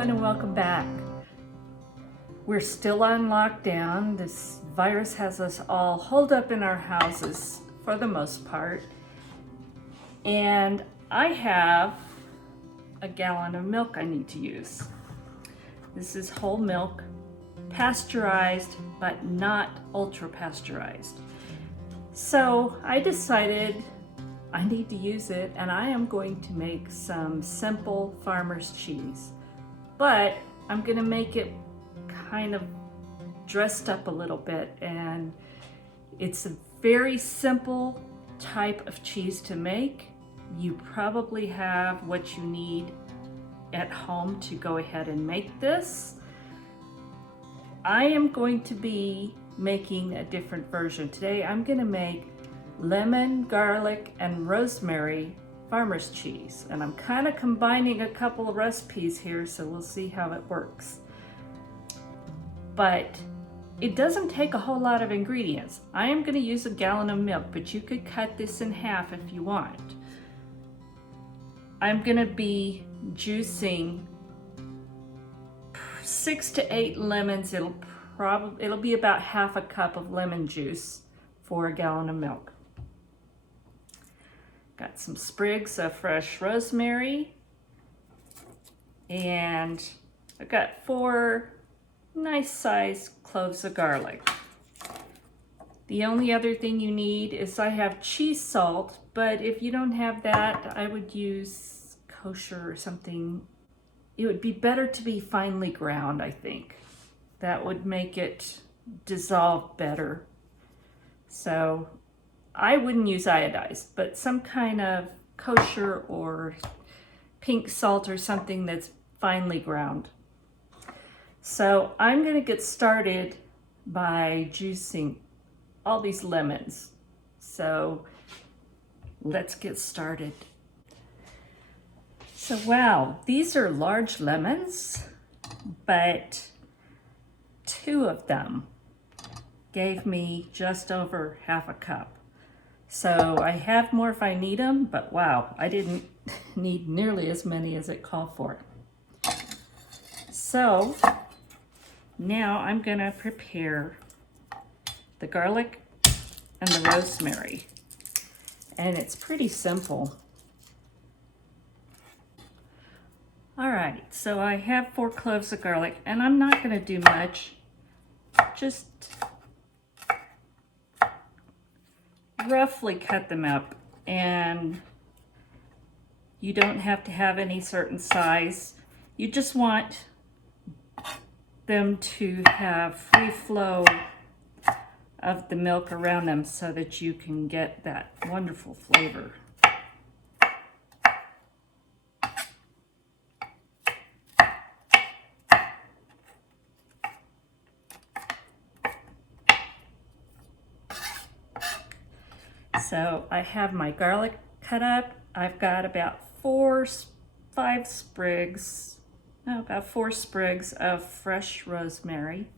everyone, and welcome back. We're still on lockdown. This virus has us all holed up in our houses for the most part. And I have a gallon of milk I need to use. This is whole milk, pasteurized, but not ultra pasteurized. So I decided I need to use it, and I am going to make some simple farmer's cheese. But I'm gonna make it kind of dressed up a little bit, and it's a very simple type of cheese to make. You probably have what you need at home to go ahead and make this. I am going to be making a different version. Today I'm gonna make lemon, garlic, and rosemary farmer's cheese. And I'm kind of combining a couple of recipes here, so we'll see how it works. But it doesn't take a whole lot of ingredients. I am going to use a gallon of milk, but you could cut this in half if you want. I'm going to be juicing 6 to 8 lemons. It'll be about half a cup of lemon juice for a gallon of milk. Got some sprigs of fresh rosemary, and I've got 4 nice sized cloves of garlic. The only other thing you need is I have cheese salt, but if you don't have that, I would use kosher or something. It would be better to be finely ground, I think. That would make it dissolve better. So I wouldn't use iodized, but some kind of kosher or pink salt or something that's finely ground. So I'm going to get started by juicing all these lemons. So let's get started. So wow, these are large lemons, but 2 of them gave me just over half a cup. So I have more if I need them, but wow, I didn't need nearly as many as it called for. So now I'm gonna prepare the garlic and the rosemary, and it's pretty simple. All right, so I have 4 cloves of garlic, and I'm not gonna do much, just roughly cut them up, and you don't have to have any certain size. You just want them to have free flow of the milk around them so that you can get that wonderful flavor. So I have my garlic cut up. I've got about 4 sprigs of fresh rosemary.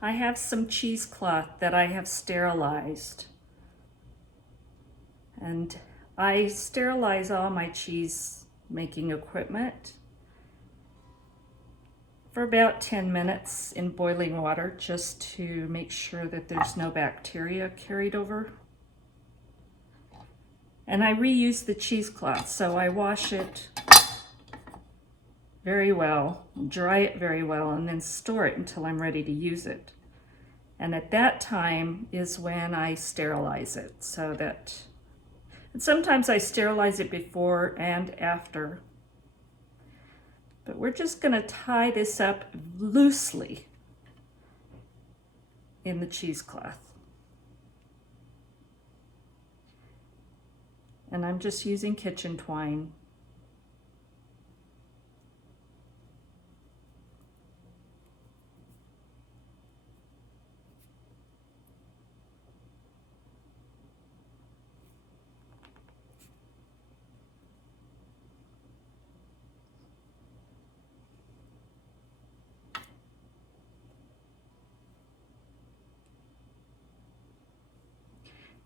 I have some cheesecloth that I have sterilized. And I sterilize all my cheese making equipment for about 10 minutes in boiling water, just to make sure that there's no bacteria carried over. And I reuse the cheesecloth, so I wash it very well, dry it very well, and then store it until I'm ready to use it. And at that time is when I sterilize it, so that, and sometimes I sterilize it before and after. But we're just going to tie this up loosely in the cheesecloth. And I'm just using kitchen twine.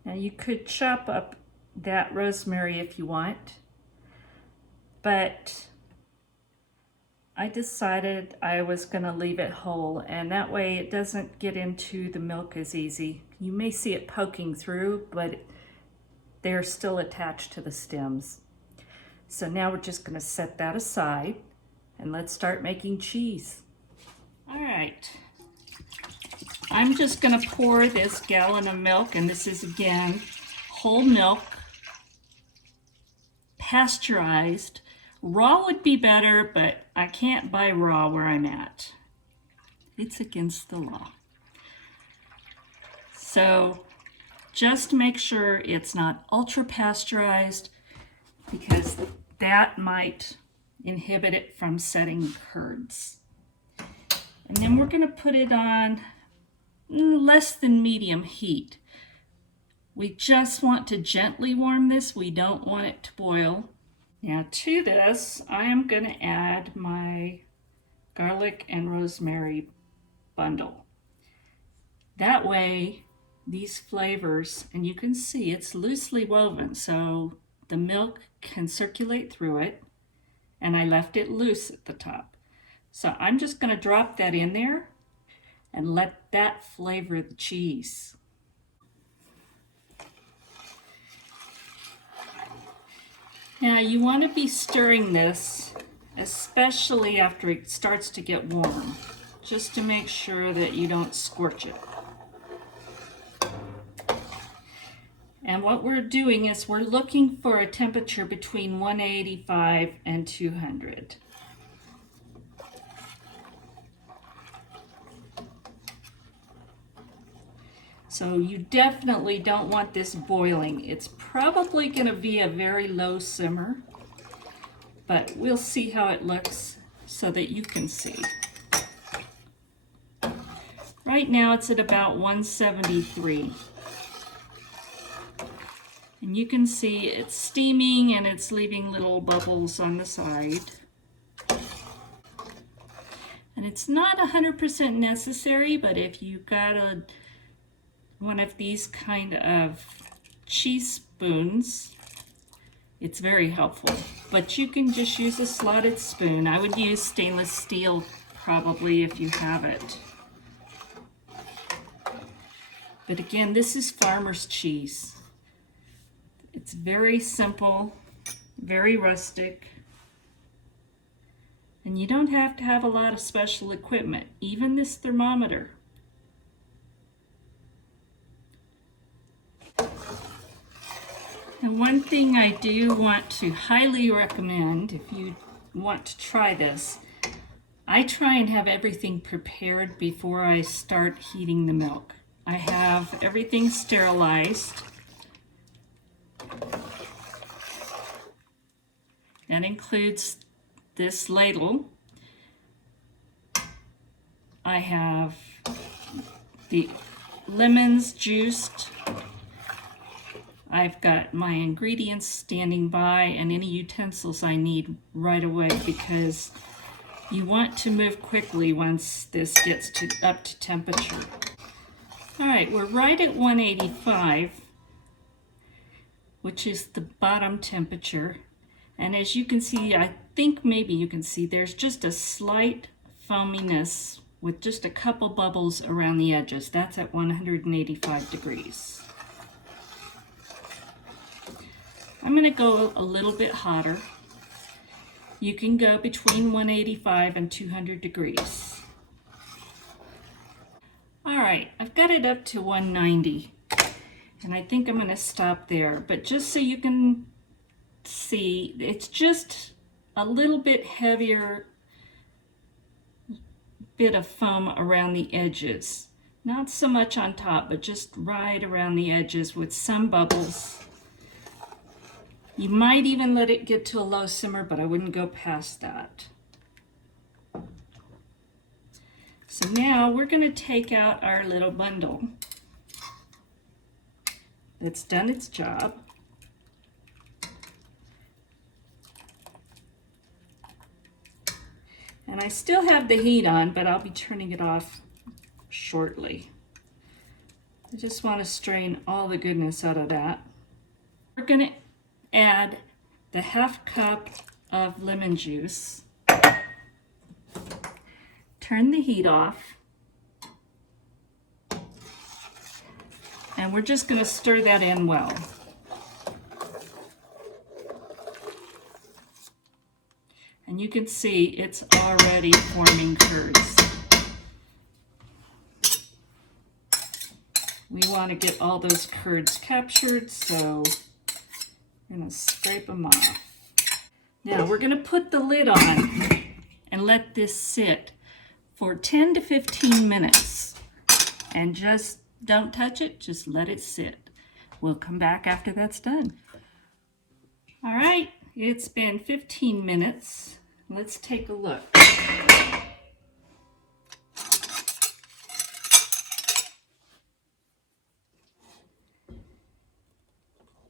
Now you could chop up that rosemary if you want, but I decided I was going to leave it whole, and that way it doesn't get into the milk as easy. You may see it poking through, but they're still attached to the stems. So now we're just going to set that aside, and let's start making cheese. All right, I'm just going to pour this gallon of milk, and this is again whole milk, pasteurized. Raw would be better, but I can't buy raw where I'm at. It's against the law. So just make sure it's not ultra pasteurized, because that might inhibit it from setting curds. And then we're going to put it on less than medium heat. We just want to gently warm this. We don't want it to boil. Now to this, I am going to add my garlic and rosemary bundle. That way, these flavors, and you can see it's loosely woven, so the milk can circulate through it, and I left it loose at the top. So I'm just going to drop that in there and let that flavor the cheese. Now you want to be stirring this, especially after it starts to get warm, just to make sure that you don't scorch it. And what we're doing is we're looking for a temperature between 185 and 200. So you definitely don't want this boiling. It's probably going to be a very low simmer, but we'll see how it looks so that you can see. Right now it's at about 173. And you can see it's steaming and it's leaving little bubbles on the side. And it's not 100% necessary, but if you got one of these kind of cheese spoons, it's very helpful. But you can just use a slotted spoon. I would use stainless steel probably if you have it. But again, this is farmer's cheese. It's very simple, very rustic, and you don't have to have a lot of special equipment, even this thermometer. And one thing I do want to highly recommend, if you want to try this, I try and have everything prepared before I start heating the milk. I have everything sterilized. That includes this ladle. I have the lemons juiced. I've got my ingredients standing by and any utensils I need right away, because you want to move quickly once this gets up to temperature. All right, we're right at 185, which is the bottom temperature. And as you can see, I think maybe you can see there's just a slight foaminess with just a couple bubbles around the edges. That's at 185 degrees. I'm going to go a little bit hotter. You can go between 185 and 200 degrees. All right, I've got it up to 190, and I think I'm going to stop there. But just so you can see, it's just a little bit heavier bit of foam around the edges. Not so much on top, but just right around the edges with some bubbles. You might even let it get to a low simmer, but I wouldn't go past that. So now we're going to take out our little bundle that's done its job. And I still have the heat on, but I'll be turning it off shortly. I just want to strain all the goodness out of that. We're going to add the half cup of lemon juice. turn the heat off. And we're just going to stir that in well. And you can see it's already forming curds. We want to get all those curds captured, so I'm going to scrape them off. Now we're going to put the lid on and let this sit for 10 to 15 minutes. And just don't touch it, just let it sit. We'll come back after that's done. All right, it's been 15 minutes. Let's take a look.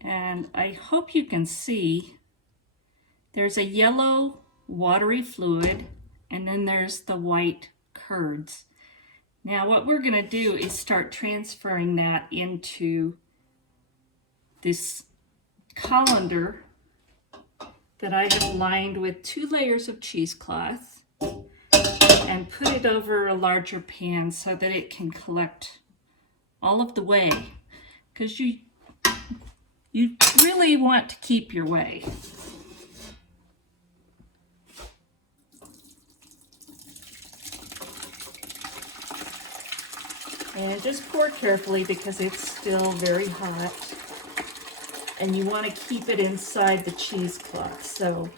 And I hope you can see there's a yellow watery fluid and then there's the white curds. Now what we're going to do is start transferring that into this colander that I have lined with 2 layers of cheesecloth and put it over a larger pan so that it can collect all of the whey, because you really want to keep your whey. And just pour carefully because it's still very hot. And you want to keep it inside the cheesecloth. So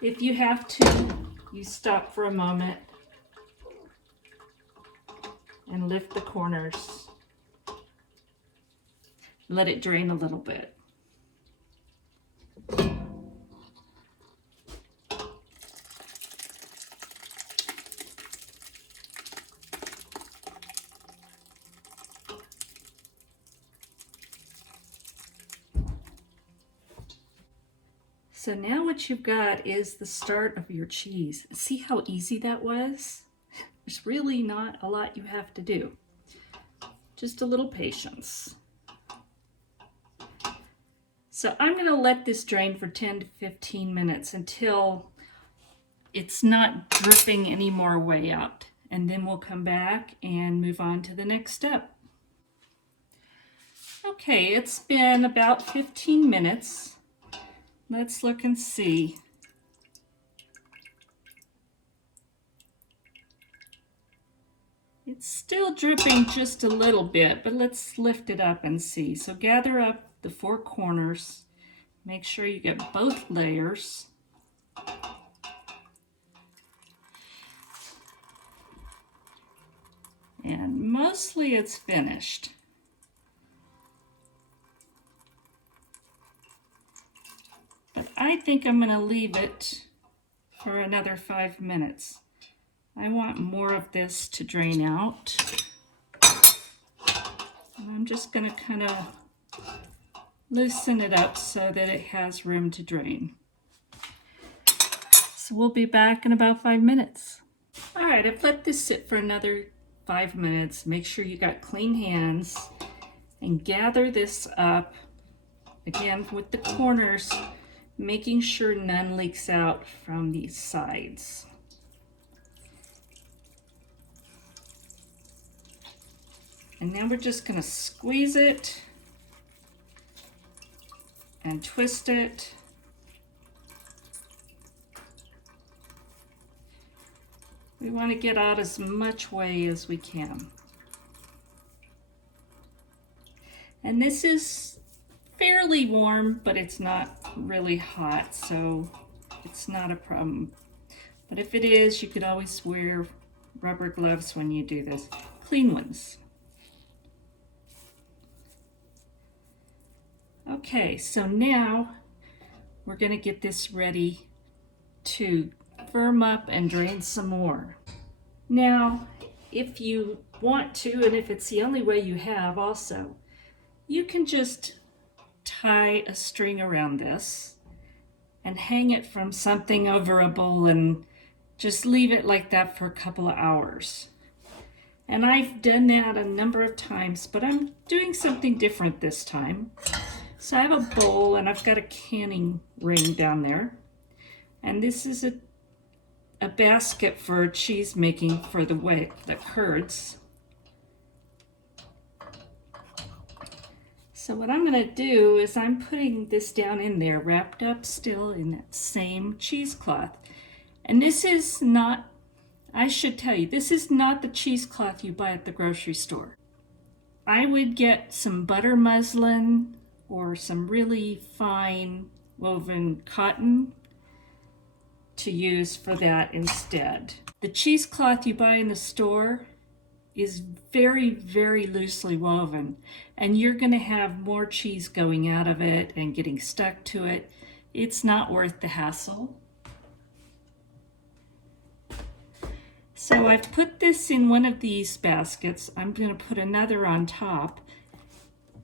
if you have to, you stop for a moment and lift the corners. Let it drain a little bit. So now what you've got is the start of your cheese. See how easy that was? There's really not a lot you have to do. Just a little patience. So I'm going to let this drain for 10 to 15 minutes until it's not dripping any more whey out. And then we'll come back and move on to the next step. Okay, it's been about 15 minutes. Let's look and see. It's still dripping just a little bit, but let's lift it up and see. So gather up the 4 corners. Make sure you get both layers. And mostly it's finished. But I think I'm going to leave it for another 5 minutes. I want more of this to drain out. And I'm just going to kind of loosen it up so that it has room to drain. So we'll be back in about 5 minutes. All right, I've let this sit for another 5 minutes. Make sure you got clean hands and gather this up again with the corners, making sure none leaks out from these sides. And now we're just going to squeeze it and twist it. We want to get out as much whey as we can. And this is fairly warm, but it's not really hot, so it's not a problem. But if it is, you could always wear rubber gloves when you do this. Clean ones. Okay, so now we're going to get this ready to firm up and drain some more. Now, if you want to, and if it's the only way you have also, you can just tie a string around this and hang it from something over a bowl and just leave it like that for a couple of hours. And I've done that a number of times, but I'm doing something different this time. So I have a bowl and I've got a canning ring down there. And this is a basket for cheese making for the curds. So what I'm going to do is I'm putting this down in there, wrapped up still in that same cheesecloth. And this is not, I should tell you, this is not the cheesecloth you buy at the grocery store. I would get some butter muslin or some really fine woven cotton to use for that instead. The cheesecloth you buy in the store is very, very loosely woven, and you're going to have more cheese going out of it and getting stuck to it. It's not worth the hassle. So I've put this in one of these baskets. I'm going to put another on top,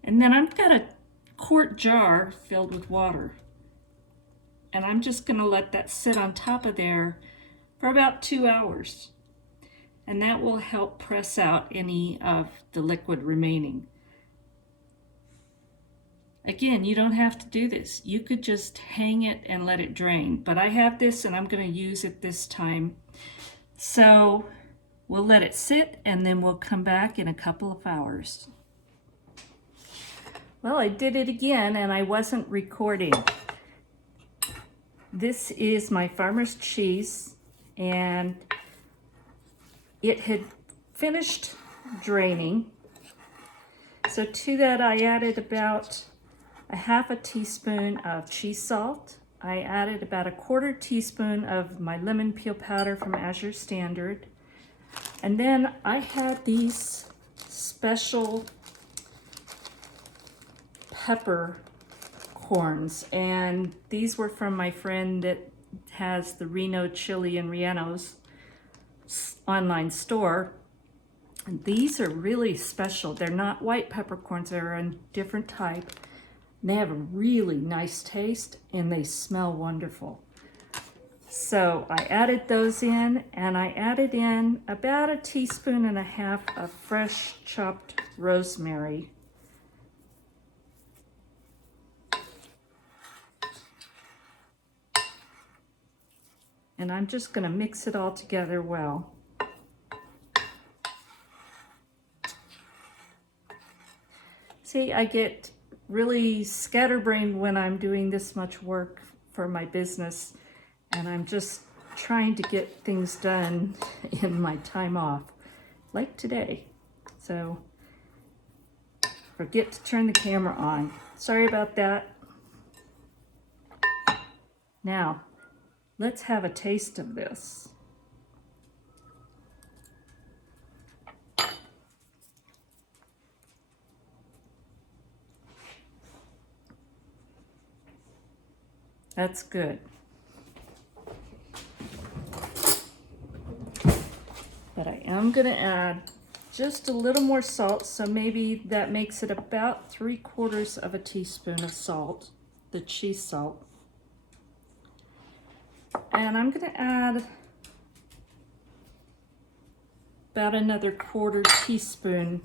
and then I've got a quart jar filled with water, and I'm just going to let that sit on top of there for about 2 hours. And that will help press out any of the liquid remaining. Again, you don't have to do this. You could just hang it and let it drain. But I have this and I'm going to use it this time. So we'll let it sit and then we'll come back in a couple of hours. Well, I did it again and I wasn't recording. This is my farmer's cheese, and it had finished draining. So to that I added about a half a teaspoon of cheese salt. I added about a quarter teaspoon of my lemon peel powder from Azure Standard. And then I had these special pepper corns, and these were from my friend that has the Reno Chili and Rieno's online store. And these are really special. They're not white peppercorns, they're a different type. And they have a really nice taste and they smell wonderful. So I added those in, and I added in about 1.5 teaspoons of fresh chopped rosemary. And I'm just going to mix it all together well. See, I get really scatterbrained when I'm doing this much work for my business, and I'm just trying to get things done in my time off, like today. So, forget to turn the camera on. Sorry about that. Now, let's have a taste of this. That's good. But I am going to add just a little more salt, so maybe that makes it about 3/4 teaspoon of salt, the cheese salt. And I'm going to add about another 1/4 teaspoon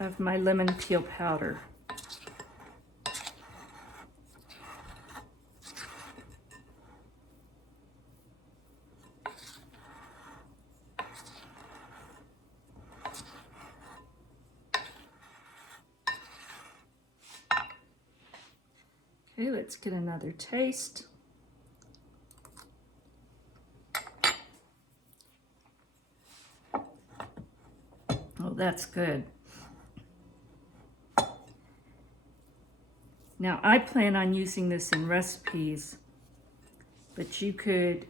of my lemon peel powder. Okay, let's get another taste. Oh, that's good. Now, I plan on using this in recipes, but you could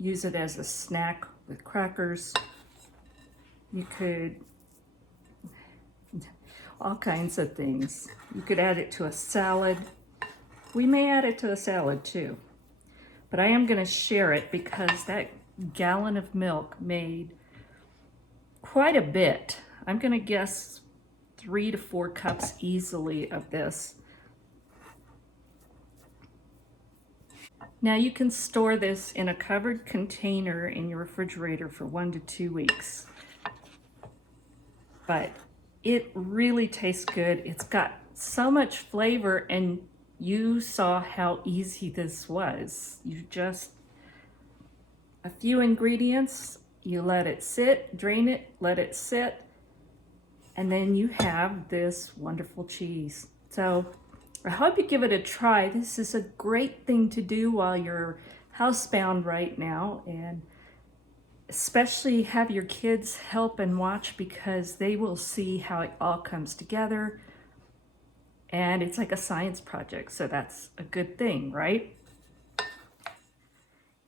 use it as a snack with crackers. You could, all kinds of things. You could add it to a salad. We may add it to a salad too, but I am going to share it because that gallon of milk made quite a bit. I'm going to guess 3 to 4 cups easily of this. Now you can store this in a covered container in your refrigerator for 1 to 2 weeks. But it really tastes good. It's got so much flavor, and you saw how easy this was. a few ingredients, you let it sit, drain it, let it sit, and then you have this wonderful cheese. So I hope you give it a try. This is a great thing to do while you're housebound right now, and especially have your kids help and watch, because they will see how it all comes together. And it's like a science project, so that's a good thing, right?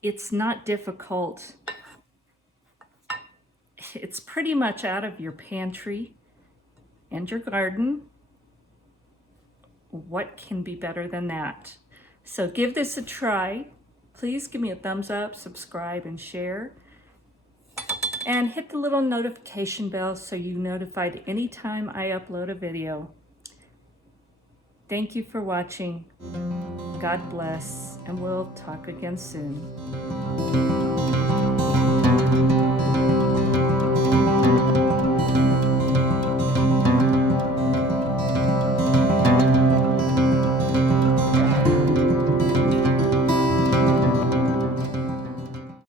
It's not difficult. It's pretty much out of your pantry and your garden. What can be better than that? So give this a try. Please give me a thumbs up, subscribe, and share. And hit the little notification bell so you're notified anytime I upload a video. Thank you for watching. God bless, and we'll talk again soon.